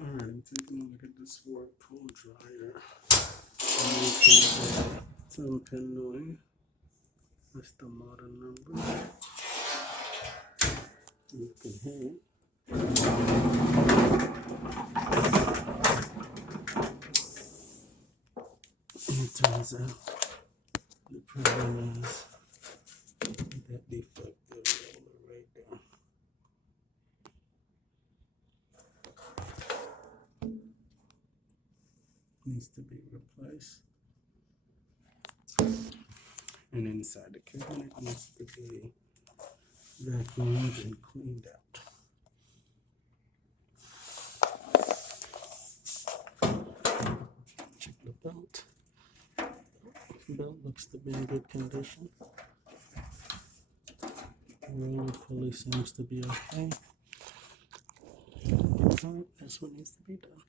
Alright, I'm taking a look at this Whirlpool dryer. Some Pinoy. That's the model number. You can hear it. And it turns out the problem is that defective roller right there. Needs to be replaced. And inside the cabinet needs to be vacuumed and cleaned out. Check the belt. Belt looks to be in good condition. Roller pulley seems to be okay. Alright, that's what needs to be done.